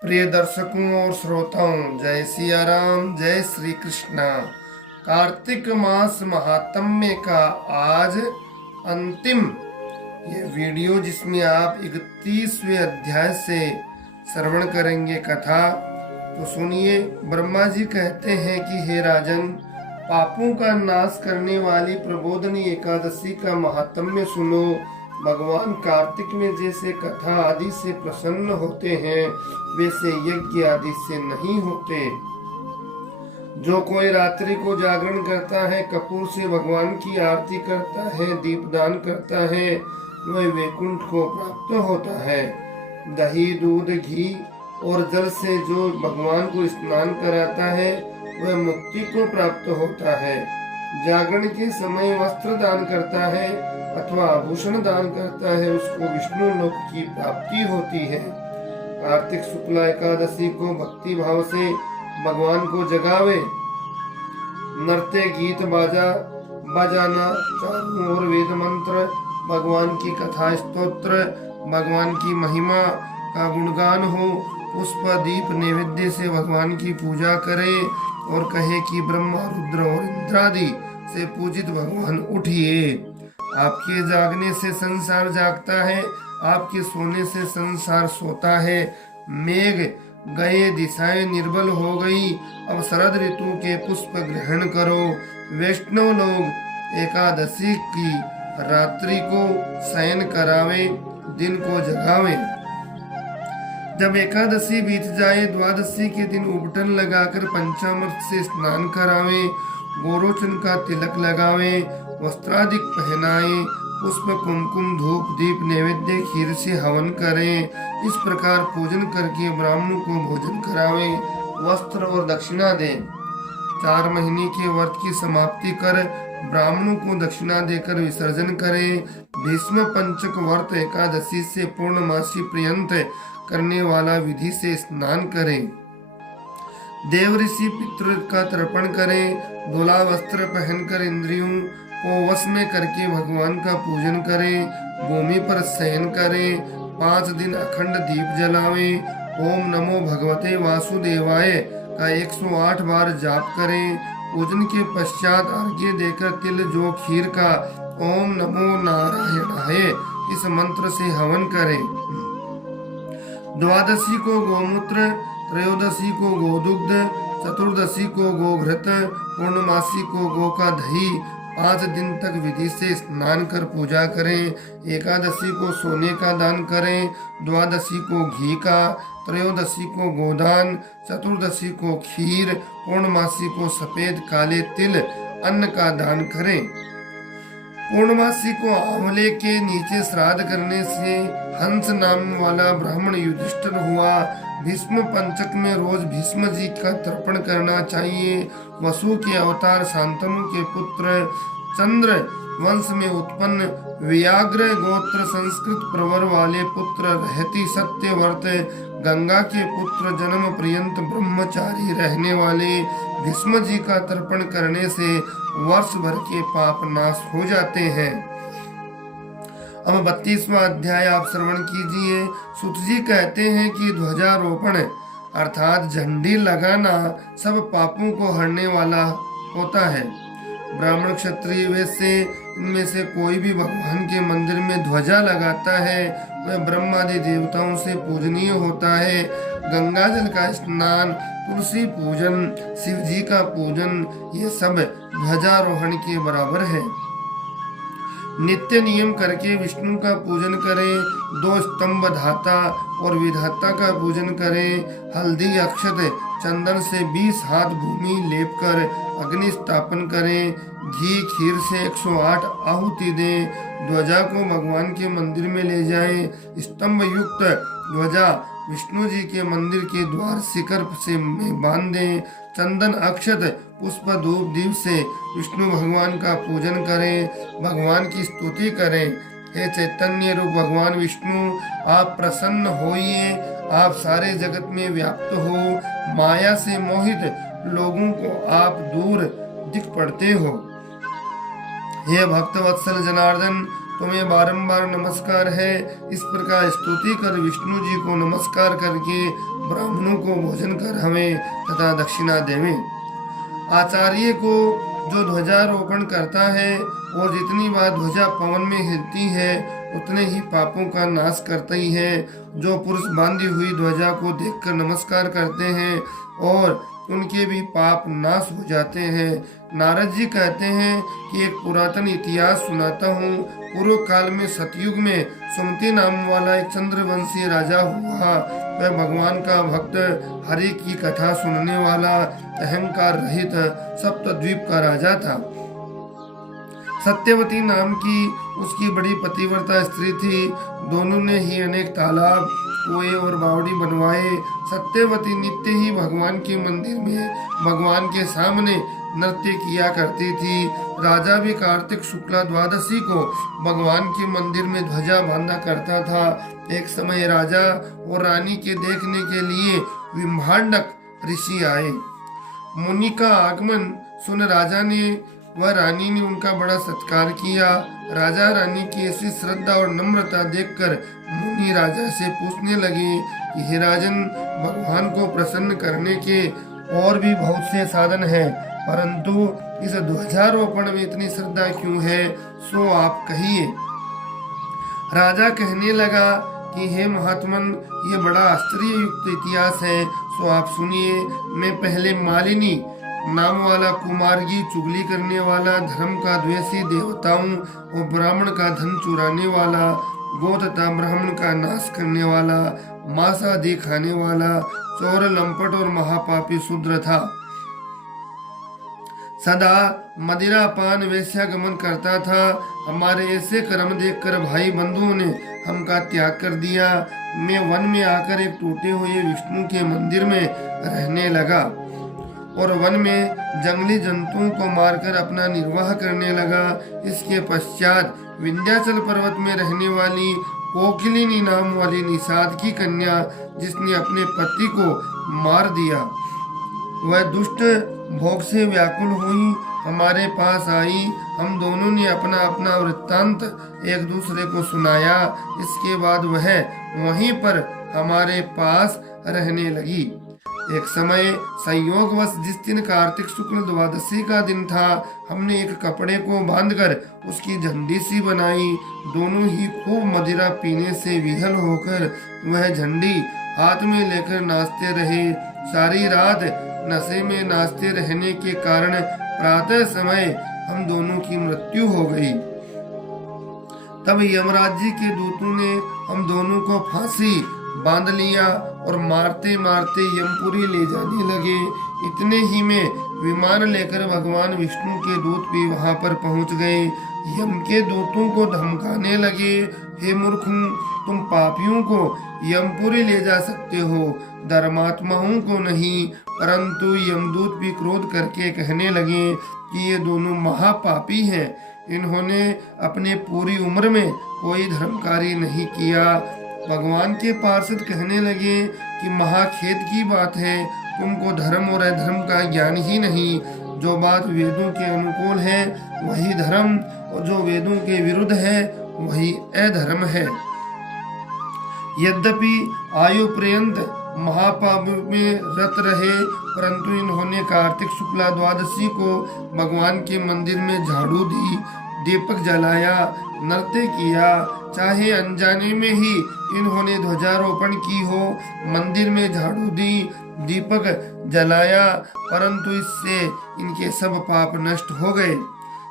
प्रिय दर्शकों और श्रोताओं, जय सिया राम, जय श्री कृष्णा। कार्तिक मास महात्म्य का आज अंतिम ये वीडियो, जिसमें आप 31वें अध्याय से श्रवण करेंगे कथा। तो सुनिए। ब्रह्मा जी कहते हैं कि हे राजन, पापों का नाश करने वाली प्रबोधनी एकादशी का महात्म्य सुनो। भगवान कार्तिक में जैसे कथा आदि से प्रसन्न होते हैं, वैसे यज्ञ आदि से नहीं होते। जो कोई रात्रि को जागरण करता है, कपूर से भगवान की आरती करता है, दीपदान करता है, वह वैकुंठ को प्राप्त होता है। दही, दूध, घी और जल से जो भगवान को स्नान कराता है, वह मुक्ति को प्राप्त होता है। जागरण के समय वस्त्र दान करता है अथवा आभूषण दान करता है, उसको विष्णु लोक की प्राप्ति होती है। कार्तिक शुक्ला एकादशी को भक्ति भाव से भगवान को जगावे। नृत्य, गीत, बाजा बजाना, चारों ओर वेद मंत्र, भगवान की कथा, स्तोत्र, भगवान की महिमा का गुणगान हो। पुष्प, दीप, नैवेद्य से भगवान की पूजा करे और कहे कि ब्रह्मा, रुद्र और इंद्रादि से पूजित भगवान उठिए। आपके जागने से संसार जागता है, आपके सोने से संसार सोता है। मेघ गए, दिशाएं निर्बल हो गई, अब शरद ऋतु के पुष्प ग्रहण करो। वैष्णव लोग एकादशी की रात्रि को शयन करावे, दिन को जगावे। जब एकादशी बीत जाए, द्वादशी के दिन उबटन लगाकर पंचामृत से स्नान करावे, गोरोचन का तिलक लगावे, वस्त्रादिक पहनाए, पुष्प, कुमकुम, धूप, दीप, नैवेद्य, खीर से हवन करें। इस प्रकार पूजन करके ब्राह्मणों को भोजन करावे, वस्त्र और दक्षिणा दें। 4 महीने के व्रत की समाप्ति कर ब्राह्मणों को दक्षिणा देकर विसर्जन करें। भीष्म पंचक व्रत एकादशी से पूर्णमासी पर्यंत करने वाला विधि से स्नान करें। देव ऋषि पितृ का तर्पण करें। धोला वस्त्र पहनकर इंद्रियों को वश में करके भगवान का पूजन करें। भूमि पर शयन करें। 5 दिन अखंड दीप जलावें। ओम नमो भगवते वासुदेवाय का 108 बार जाप करें। पूजन के पश्चात अर्घ्य देकर तिल, जौ, खीर का ओम नमो नारायणाय इस मंत्र से हवन करें। द्वादशी को गोमूत्र, त्रयोदशी को गोदुग्ध, चतुर्दशी को गोघृत, पूर्णमासी को गो का दही। 5 दिन तक विधि से स्नान कर पूजा करें। एकादशी को सोने का दान करें, द्वादशी को घी का, त्रयोदशी को गोदान, चतुर्दशी को खीर, पूर्णमासी को सफेद काले तिल अन्न का दान करें। पूर्णमासी को आंवले के नीचे श्राद्ध करने से हंस नाम वाला ब्राह्मण युधिष्ठिर हुआ। भीष्म पंचक में रोज भीष्म जी का तर्पण करना चाहिए। वसु के अवतार शांतनु के पुत्र, चंद्र वंश में उत्पन्न व्याघ्र गोत्र संस्कृत प्रवर वाले पुत्र, रहती सत्य व्रत, गंगा के पुत्र, जन्म पर्यंत ब्रह्मचारी रहने वाले भीष्म जी का तर्पण करने से वर्ष भर के पाप नाश हो जाते हैं। अब 32वां अध्याय आप श्रवण कीजिए। सुत जी कहते हैं कि ध्वजारोपण अर्थात झंडी लगाना सब पापों को हरने वाला होता है। ब्राह्मण, क्षत्रिय, वैश्य इनमें से कोई भी भगवान के मंदिर में ध्वजा लगाता है, वह ब्रह्मादि देवताओं से पूजनीय होता है। गंगा जल का स्नान, तुलसी पूजन, शिव जी का पूजन, ये सब ध्वजारोहण के बराबर है। नित्य नियम करके विष्णु का पूजन करें। 2 स्तंभ धाता और विधाता का पूजन करें। हल्दी, अक्षत, चंदन से 20 हाथ भूमि लेप कर अग्नि स्थापन करें। घी, खीर से 108 आहुति दें। ध्वजा को भगवान के मंदिर में ले जाएं। स्तंभ युक्त ध्वजा विष्णु जी के मंदिर के द्वार शिखर से में बांध दें। चंदन, अक्षत, पुष्प, धूप, दीप से विष्णु भगवान का पूजन करें। भगवान की स्तुति करें। हे चैतन्य रूप भगवान विष्णु, आप प्रसन्न होइए। आप सारे जगत में व्याप्त हो। माया से मोहित लोगों को आप दूर दिख पड़ते हो। हे भक्त वत्सल जनार्दन, तुम्हें बारंबार नमस्कार है। इस प्रकार स्तुति कर विष्णु जी को नमस्कार करके ब्राह्मणों को भोजन कर हमें तथा दक्षिणा देवें। आचार्य को जो ध्वजारोपण करता है और जितनी बार ध्वजा पवन में हिलती है उतने ही पापों का नाश करती है। जो पुरुष बांधी हुई ध्वजा को देखकर नमस्कार करते हैं और उनके भी पाप नाश हो जाते हैं। नारद जी कहते हैं कि एक पुरातन इतिहास सुनाता हूँ। पूर्व काल में सतयुग में सुमति नाम वाला एक चंद्रवंशी राजा हुआ। वह भगवान का भक्त, हरि की कथा सुनने वाला, अहंकार रहित सप्तद्वीप का राजा था। सत्यवती नाम की उसकी बड़ी पतिव्रता स्त्री थी। दोनों ने ही अनेक तालाब, कुएं और बावड़ी बनवाए। सत्यवती नित्य ही भगवान के मंदिर में भगवान के सामने नृत्य किया करती थी। राजा भी कार्तिक शुक्ला द्वादशी को भगवान के मंदिर में ध्वजा बांधा करता था। एक समय राजा और रानी के देखने के लिए विम्भांडक ऋषि आए। मुनि का आगमन सुन राजा ने व रानी ने उनका बड़ा सत्कार किया। राजा रानी की ऐसी श्रद्धा और नम्रता देखकर मुनि राजा से पूछने लगे कि हे राजन, भगवान को प्रसन्न करने के और भी बहुत से साधन हैं, परंतु इस ध्वजारोपण में इतनी श्रद्धा क्यों है, सो आप कहिए। राजा कहने लगा कि हे महात्मन, ये बड़ा आश्चर्य युक्त इतिहास है, सो आप सुनिए। मैं पहले मालिनी नाम वाला कुमार्गी, चुगली करने वाला, धर्म का द्वेषी, देवताओं और ब्राह्मण का धन चुराने वाला, गो तथा ब्राह्मण का नाश करने वाला, मांस आदि खाने वाला, चोर, लंपट और महापापी शूद्र था। सदा मदिरा पान वेश्यागमन करता था। हमारे ऐसे कर्म देखकर भाई बंधुओं ने हमका त्याग कर दिया। मैं वन में आकर एक टूटे हुए विष्णु के मंदिर में रहने लगा और वन में जंगली जंतुओं को मारकर अपना निर्वाह करने लगा। इसके पश्चात विंध्याचल पर्वत में रहने वाली कोकिलिनी नाम वाली निषाद की कन्या, जिसने अपने पति को मार दिया, वह दुष्ट भोग से व्याकुल हुई, हमारे पास आई। हम दोनों ने अपना अपना वृत्तांत एक दूसरे को सुनाया। इसके बाद वह वहीं पर हमारे पास रहने लगी। एक समय संयोगवश जिस दिन कार्तिक शुक्ल द्वादशी का दिन था, हमने एक कपड़े को बांधकर उसकी झंडी सी बनाई। दोनों ही खूब मदिरा पीने से विहल होकर वह झंडी हाथ में लेकर नाचते रहे। सारी रात नशे में नाचते रहने के कारण प्रातः समय हम दोनों की मृत्यु हो गई। तब यमराज जी के दूतों ने हम दोनों को फांसी बांध लिया और मारते मारते यमपुरी ले जाने लगे। इतने ही में विमान लेकर भगवान विष्णु के दूत भी वहां पर पहुंच गए। यम के दूतों को धमकाने लगे, हे मूर्खों, तुम पापियों को यमपुरी ले जा सकते हो, धर्मात्माओं को नहीं। परंतु यमदूत भी क्रोध करके कहने लगे कि ये दोनों महापापी हैं। इन्होंने अपने पूरी उम्र में कोई धर्म कार्य नहीं किया। भगवान के पार्षद कहने लगे कि महाखेद की बात है, तुमको धर्म और अधर्म का ज्ञान ही नहीं। जो बात वेदों के अनुकूल है वही धर्म, और जो वेदों के विरुद्ध है वही अधर्म है। यद्यपि आयु पर्यंत महापाप में रत रहे, परंतु इन्होंने कार्तिक शुक्ला द्वादशी को भगवान के मंदिर में झाड़ू दी, दीपक जलाया, नृत्य किया। चाहे अनजाने में ही इन्होंने ध्वजारोपण की हो, मंदिर में झाड़ू दी, दीपक जलाया, परंतु इससे इनके सब पाप नष्ट हो गए।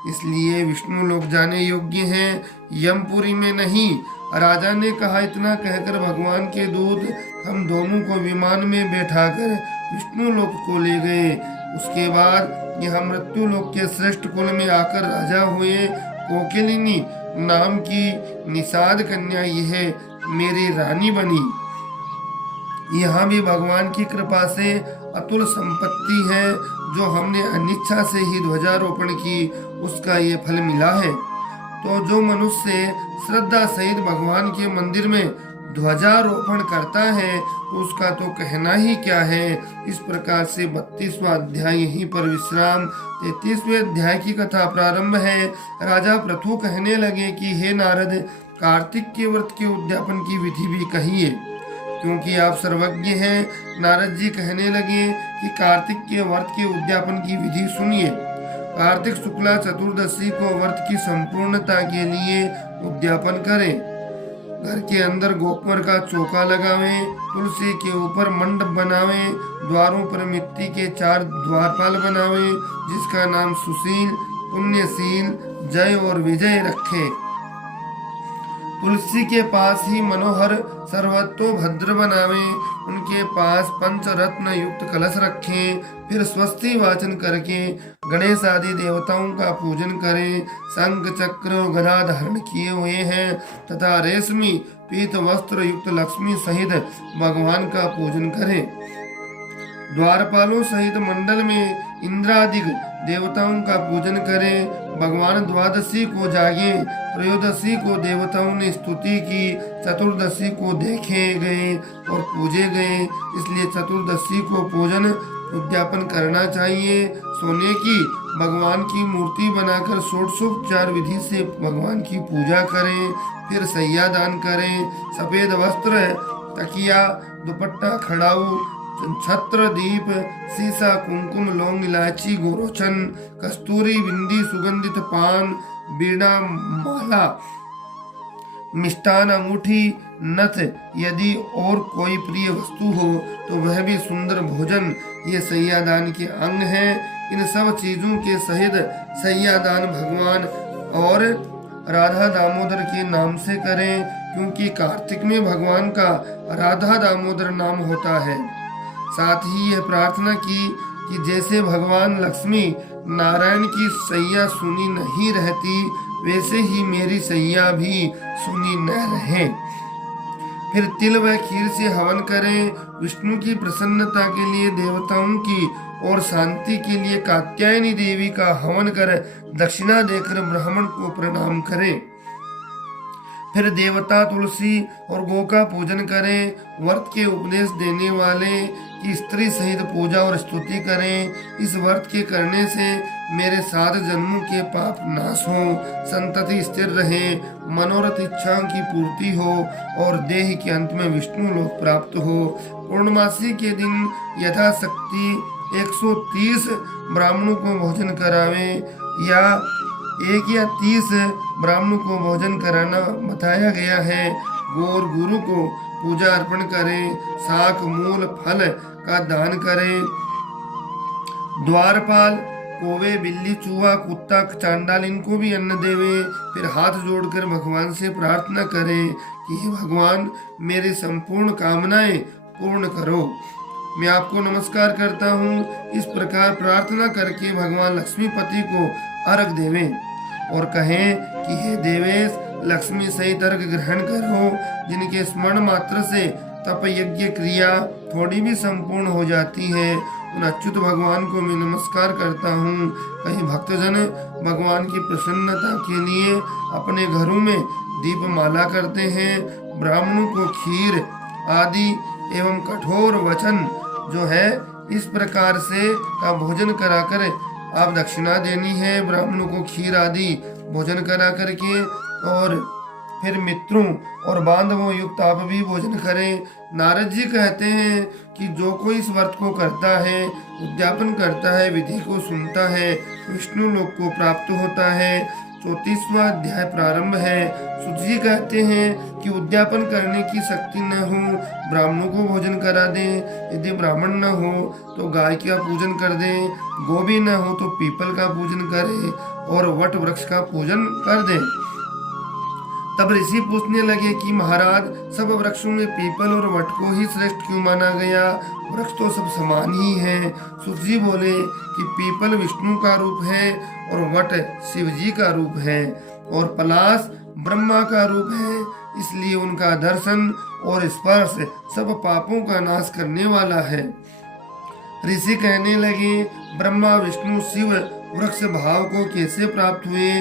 इसलिए विष्णु लोक जाने योग्य हैं, यमपुरी में नहीं। राजा ने कहा। इतना कहकर भगवान के दूत हम दोनों को विमान में बैठाकर विष्णु लोक को ले गए। उसके बाद यह मृत्यु लोक के श्रेष्ठ कुल में आकर राजा हुए। कोकिलिनी नाम की निषाद कन्या यह मेरी रानी बनी। यहाँ भी भगवान की कृपा से अतुल संपत्ति है। जो हमने अनिच्छा से ही ध्वजारोपण की, उसका ये फल मिला है। तो जो मनुष्य श्रद्धा सहित भगवान के मंदिर में ध्वजारोपण करता है तो उसका तो कहना ही क्या है। इस प्रकार से 32वां अध्याय यहीं पर विश्राम। 33वें अध्याय की कथा प्रारंभ है। राजा पृथु कहने लगे कि हे नारद, कार्तिक के व्रत के उद्यापन की विधि भी कहिए, क्योंकि आप सर्वज्ञ हैं। नारद जी कहने लगे कि कार्तिक के व्रत के उद्यापन की विधि सुनिए। कार्तिक शुक्ला चतुर्दशी को व्रत की संपूर्णता के लिए उद्यापन करें। घर के अंदर गोबर का चौका लगावें, तुलसी के ऊपर मंडप बनावें, द्वारों पर मिट्टी के 4 द्वारपाल बनावें, जिसका नाम सुशील, पुण्यशील, जय और विजय रखें। तुलसी के पास ही मनोहर सर्वतोभद्र बनावें, उनके पास पंचरत्न युक्त कलश रखें। फिर स्वस्ति वाचन करके गणेश आदि देवताओं का पूजन करें। शंख चक्र गदा धारण किए हुए हैं तथा रेशमी पीत वस्त्र युक्त लक्ष्मी सहित भगवान का पूजन करें। द्वारपालों सहित मंडल में इंद्रादि देवताओं का पूजन करें। भगवान द्वादशी को जागे, त्रयोदशी को देवताओं ने स्तुति की, चतुर्दशी को देखे गए और पूजे गए, इसलिए चतुर्दशी को पूजन उद्यापन करना चाहिए। सोने की भगवान की मूर्ति बनाकर षोडशोपचार विधि से भगवान की पूजा करें। फिर सैया दान करें। सफेद वस्त्र, तकिया, दुपट्टा, खड़ाऊ, छत्र, दीप, सीसा, कुमकुम, लौंग, इलायची, गोरोचन, कस्तूरी, बिंदी, सुगंधित पान, बीड़ा, माला, मिष्टान, अंगूठी, नथ, यदि और कोई प्रिय वस्तु हो तो वह भी सुंदर भोजन, ये सैयादान के अंग हैं। इन सब चीजों के सहित सैयादान भगवान और राधा दामोदर के नाम से करें, क्योंकि कार्तिक में भगवान का राधा दामोदर नाम होता है। साथ ही यह प्रार्थना की कि जैसे भगवान लक्ष्मी नारायण की सैया सुनी नहीं रहती, वैसे ही मेरी सैया भी सुनी न रहे। फिर तिल व खीर से हवन करें। विष्णु की प्रसन्नता के लिए देवताओं की और शांति के लिए कात्यायनी देवी का हवन कर दक्षिणा देकर ब्राह्मण को प्रणाम करें। फिर देवता तुलसी और गौ का पूजन करें। व्रत के उपदेश देने वाले की स्त्री सहित पूजा और स्तुति करें। इस व्रत के करने से मेरे 7 जन्मों के पाप नाश हो, संतति स्थिर रहे, मनोरथ इच्छाओं की पूर्ति हो और देह के अंत में विष्णु लोक प्राप्त हो। पूर्णमासी के दिन यथाशक्ति 130 ब्राह्मणों को भोजन करावें या 1 या 30 ब्राह्मणों को भोजन कराना बताया गया है। गौ और गुरु को पूजा अर्पण करें। शाक, मूल, फल का दान करें। द्वारपाल, कौवे, बिल्ली, चूहा, कुत्ता, चांडाल इनको भी अन्न देवे। फिर हाथ जोड़कर भगवान से प्रार्थना करें कि हे भगवान, मेरी संपूर्ण कामनाएं पूर्ण करो। मैं आपको नमस्कार करता हूँ। इस प्रकार प्रार्थना करके भगवान लक्ष्मीपति को अर्घ देवें और कहें कि हे देवेश, लक्ष्मी सहित अर्घ ग्रहण करो, जिनके स्मरण मात्र से तप यज्ञ क्रिया थोड़ी भी संपूर्ण हो जाती है। उन अच्युत भगवान को मैं नमस्कार करता हूँ। कई भक्तजन भगवान की प्रसन्नता के लिए अपने घरों में दीप माला करते हैं। ब्राह्मणों को खीर आदि एवं कठोर वचन जो है इस प्रकार से का भोजन कराकर आप दक्षिणा देनी है। ब्राह्मणों को खीर आदि भोजन करा करके और फिर मित्रों और बांधवों युक्त आप भी भोजन करें। नारद जी कहते हैं कि जो कोई इस व्रत को करता है, उद्यापन करता है, विधि को सुनता है, विष्णु लोक को प्राप्त होता है। 34वां अध्याय प्रारंभ है। सुत जी कहते हैं कि उद्यापन करने की शक्ति न हो, ब्राह्मणों को भोजन करा दें। यदि ब्राह्मण न हो तो गाय का पूजन कर दें। गो भी न हो तो पीपल का पूजन करें और वट वृक्ष का पूजन कर दें। तब ऋषि पूछने लगे कि महाराज, सब वृक्षों में पीपल और वट को ही श्रेष्ठ क्यों माना गया? वृक्ष तो सब समान ही हैं। सुत जी बोले कि पीपल विष्णु का रूप है और वट शिव जी का रूप है और पलाश ब्रह्मा का रूप है, इसलिए उनका दर्शन और स्पर्श सब पापों का नाश करने वाला है। ऋषि कहने लगे, ब्रह्मा विष्णु शिव वृक्ष भाव को कैसे प्राप्त हुए?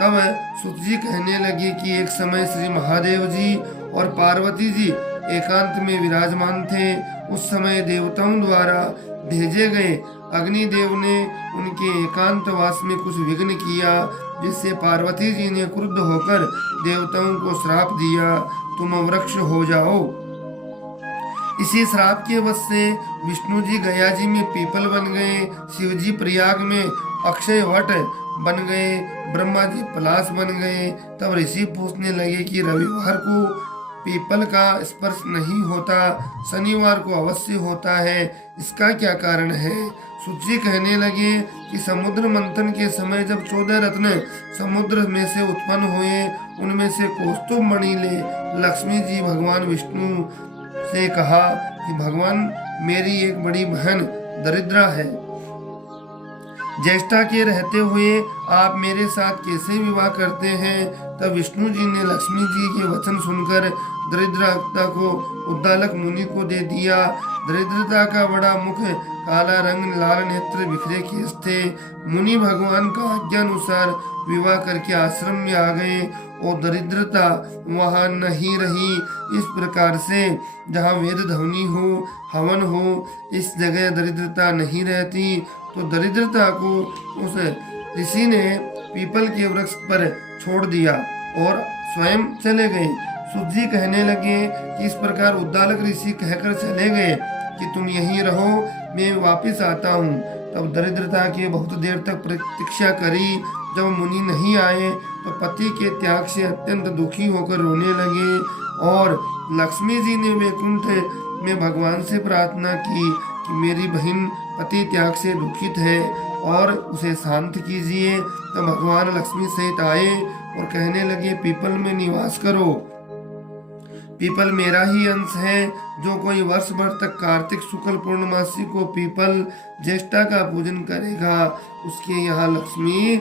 तब सुत जी कहने लगे कि एक समय श्री महादेव जी और पार्वती जी एकांत में विराजमान थे। उस समय देवताओं द्वारा भेजे गए अग्निदेव ने उनके एकांतवास में कुछ विघ्न किया, जिससे पार्वती जी ने क्रुद्ध होकर देवताओं को श्राप दिया, तुम वृक्ष हो जाओ। इसी श्राप के वश से विष्णु जी गया जी में पीपल बन गए, शिव जी प्रयाग में अक्षय वट बन गए, ब्रह्मा जी पलाश बन गए। तब ऋषि पूछने लगे कि रविवार को पीपल का स्पर्श नहीं होता, शनिवार को अवश्य होता है, इसका क्या कारण है? सूची कहने लगे कि समुद्र मंथन के समय जब 14 रत्न समुद्र में से उत्पन्न हुए, उनमें से कौस्तुभ मणि ले लक्ष्मी जी भगवान विष्णु से कहा कि भगवान मेरी एक बड़ी बहन दरिद्रा है, ज्येष्ठा के रहते हुए आप मेरे साथ कैसे विवाह करते हैं? तब विष्णु जी ने लक्ष्मी जी के वचन सुनकर दरिद्रता को उद्दालक मुनि को दे दिया। दरिद्रता का बड़ा मुख, काला रंग, लाल नेत्र, बिखरे केस थे। मुनि भगवान का आज्ञा अनुसार विवाह करके आश्रम में आ गए और दरिद्रता वहां नहीं रही। इस प्रकार से जहाँ वेद ध्वनि हो, हवन हो, इस जगह दरिद्रता नहीं रहती। तो दरिद्रता को उस ऋषि ने पीपल के वृक्ष पर छोड़ दिया और स्वयं चले गए। सूत जी कहने लगे कि इस प्रकार उद्दालक ऋषि कहकर चले गए कि तुम यहीं रहो, मैं वापिस आता हूँ। तब दरिद्रता के बहुत देर तक प्रतीक्षा करी। जब मुनि नहीं आए तो पति के त्याग से अत्यंत दुखी होकर रोने लगे और लक्ष्मी जी ने वैकुंठ में भगवान से प्रार्थना की कि मेरी बहन पति त्याग से दुखित है और उसे शांत कीजिए। तब भगवान लक्ष्मी सहित आए और कहने लगे पीपल में निवास करो, पीपल मेरा ही अंश है। जो कोई वर्ष भर तक कार्तिक शुक्ल पूर्णमासी को पीपल ज्येष्ठा का पूजन करेगा, उसके यहाँ लक्ष्मी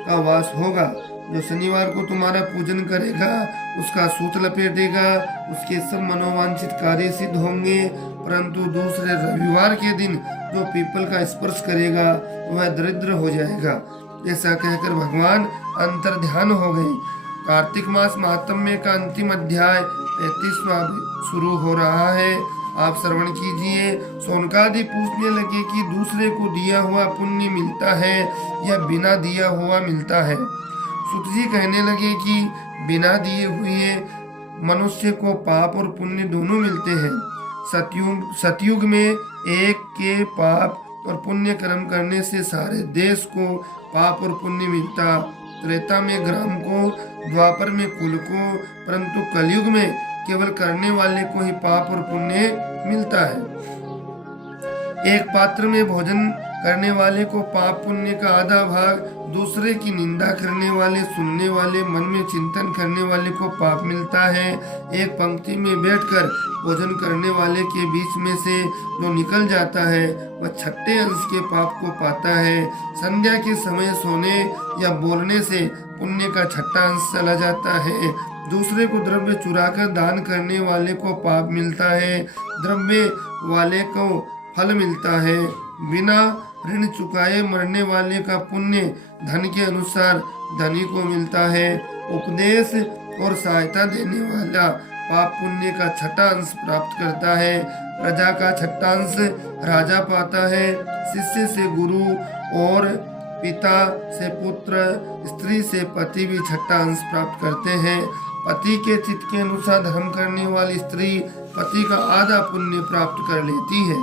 का वास होगा। जो शनिवार को तुम्हारा पूजन करेगा, उसका सूत लपेटेगा, उसके सब मनोवांछित कार्य सिद्ध होंगे। परंतु दूसरे रविवार के दिन जो पीपल का स्पर्श करेगा, वह दरिद्र हो जाएगा। ऐसा कहकर भगवान अंतर ध्यान हो गए। कार्तिक मास महात्म्य का अंतिम अध्याय 35वां शुरू हो रहा है, आप श्रवण कीजिए। सोनकादि पूछने लगे कि दूसरे को दिया हुआ पुण्य मिलता है या बिना दिया हुआ मिलता है? सुत जी कहने लगे कि बिना दिए हुए मनुष्य को पाप और पुण्य दोनों मिलते हैं। सतयुग में एक के पाप और पुण्य कर्म करने से सारे देश को पाप और पुण्य मिलता, त्रेता में ग्राम को, द्वापर में कुल को, परंतु कलयुग में केवल करने वाले को ही पाप और पुण्य मिलता है। एक पात्र में भोजन करने वाले को पाप पुण्य का आधा भाग, दूसरे की निंदा करने वाले, सुनने वाले, मन में चिंतन करने वाले को पाप मिलता है। एक पंक्ति में बैठकर भोजन करने वाले के बीच में से जो निकल जाता है, वह छठे अंश के पाप को पाता है। संध्या के समय सोने या बोलने से पुण्य का छठा अंश चला जाता है। दूसरे को द्रव्य चुराकर दान करने वाले को पाप मिलता है, द्रव्य वाले को फल मिलता है। बिना ऋण चुकाए मरने वाले का पुण्य धन के अनुसार धनी को मिलता है। उपदेश और सहायता देने वाला पाप पुण्य का छठा अंश प्राप्त करता है। प्रजा का छठा अंश राजा पाता है। शिष्य से गुरु और पिता से पुत्र, स्त्री से पति भी छठा अंश प्राप्त करते हैं। पति के चित्त के अनुसार धर्म करने वाली स्त्री पति का आधा पुण्य प्राप्त कर लेती है।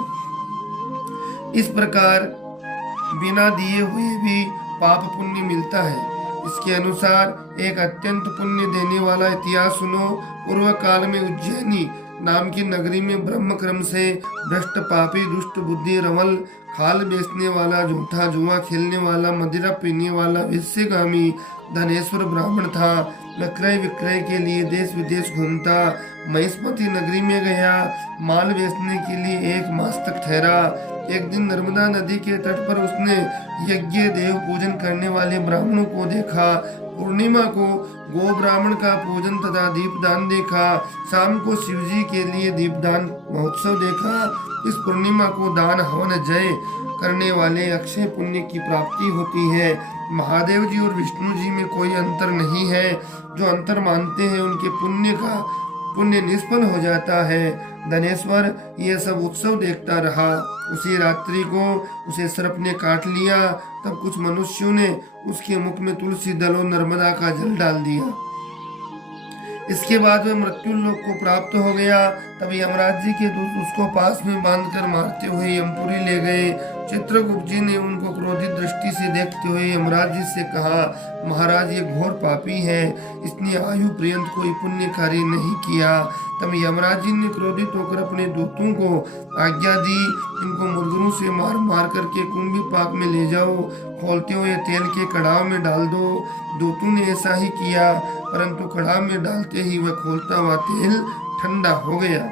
इस प्रकार बिना दिए हुए भी पाप पुण्य मिलता है। इसके अनुसार एक अत्यंत पुण्य देने वाला इतिहास सुनो। पूर्व काल में उज्जैनी नाम की नगरी में ब्रह्म क्रम से भ्रष्ट, पापी, दुष्ट बुद्धि, रमल, खाल बेचने वाला, झूठा जुआ खेलने वाला, मदिरा पीने वाला, विषयगामी धनेश्वर ब्राह्मण था। वह क्रय विक्रय के लिए देश विदेश घूमता। महिष्मती नगरी में गया, माल बेचने के लिए 1 मास तक ठहरा। एक दिन नर्मदा नदी के तट पर उसने यज्ञ देव पूजन करने वाले ब्राह्मणों को देखा। पूर्णिमा को गो ब्राह्मण का पूजन तथा दीपदान देखा। शाम को शिवजी के लिए दीपदान महोत्सव देखा। इस पूर्णिमा को दान, हवन, जय करने वाले अक्षय पुण्य की प्राप्ति होती है। महादेव जी और विष्णु जी में कोई अंतर नहीं है। जो अंतर मानते हैं उनके पुण्य का पुण्य निष्पन्न हो जाता है। धनेश्वर यह सब उत्सव देखता रहा। उसी रात्रि को उसे सर्प ने काट लिया। तब कुछ मनुष्यों ने उसके मुख में तुलसी दल और नर्मदा का जल डाल दिया। इसके बाद वह मृत्यु लोक को प्राप्त हो गया। तब यमराज जी के दूत उसको पास में बांधकर मारते हुए यमपुरी ले गए। चित्रगुप्त जी ने उनको क्रोधित दृष्टि से देखते हुए यमराज जी से कहा, महाराज ये घोर पापी है, इसने आयु पर्यंत कोई पुण्य कार्य नहीं किया। तब यमराज जी ने क्रोधित होकर अपने दूतों को आज्ञा दी, इनको मुर्गों से मार मार करके कुंभी पाक में ले जाओ, खोलते हुए तेल के कड़ाव में डाल दो। दूतों ने ऐसा ही किया, परंतु कड़ाव में डालते ही वह खोलता हुआ तेल ठंडा हो गया।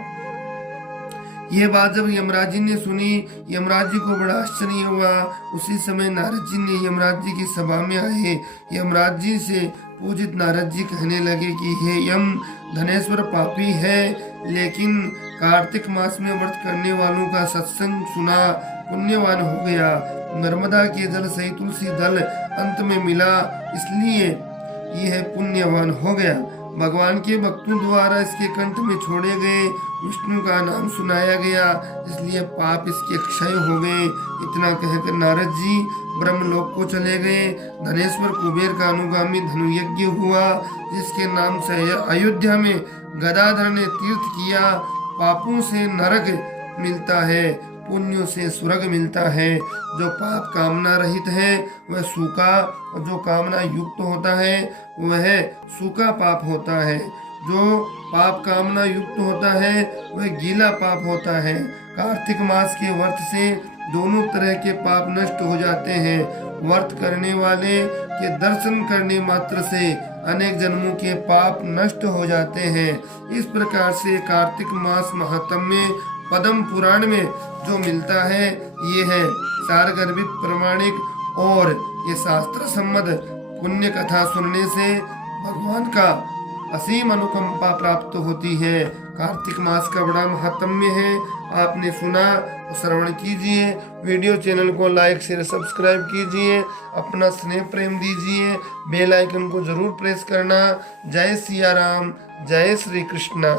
ये बात जब यमराज जी ने सुनी, यमराज जी को बड़ा आश्चर्य हुआ। उसी समय नारद जी ने यमराज जी की सभा में आए। यमराज जी से पूजित नारद जी कहने लगे कि हे यम, धनेश्वर पापी है, लेकिन कार्तिक मास में व्रत करने वालों का सत्संग सुना, पुण्यवान हो गया। नर्मदा के जल सहित तुलसी दल अंत में मिला, इसलिए यह पुण्यवान हो गया। भगवान के भक्तों द्वारा इसके कंठ में छोड़े गए विष्णु का नाम सुनाया गया, इसलिए पाप इसके क्षय हो गए। इतना कहकर नारद जी ब्रह्मलोक को चले गए। धनेश्वर कुबेर का अनुगामी धनुयज्ञ हुआ, जिसके नाम से अयोध्या में गदाधर ने तीर्थ किया। पापों से नरक मिलता है, पुण्यों से स्वर्ग मिलता है। जो पाप कामना रहित है वह सूखा, और जो कामना युक्त होता है वह सूखा पाप होता है। जो पाप कामना युक्त होता है वह गीला पाप होता है। कार्तिक मास के व्रत से दोनों तरह के पाप नष्ट हो जाते हैं। व्रत करने वाले के दर्शन करने मात्र से अनेक जन्मों के पाप नष्ट हो जाते हैं। इस प्रकार से कार्तिक मास महात्म्य पद्म पुराण में जो मिलता है ये है सारगर्भित प्रमाणिक, और ये शास्त्र सम्मत पुण्य कथा सुनने से भगवान का असीम अनुकंपा प्राप्त होती है। कार्तिक मास का बड़ा महात्म्य है, आपने सुना तो श्रवण कीजिए। वीडियो चैनल को लाइक शेयर सब्सक्राइब कीजिए, अपना स्नेह प्रेम दीजिए, बेल आइकन को जरूर प्रेस करना। जय सिया राम, जय श्री कृष्णा।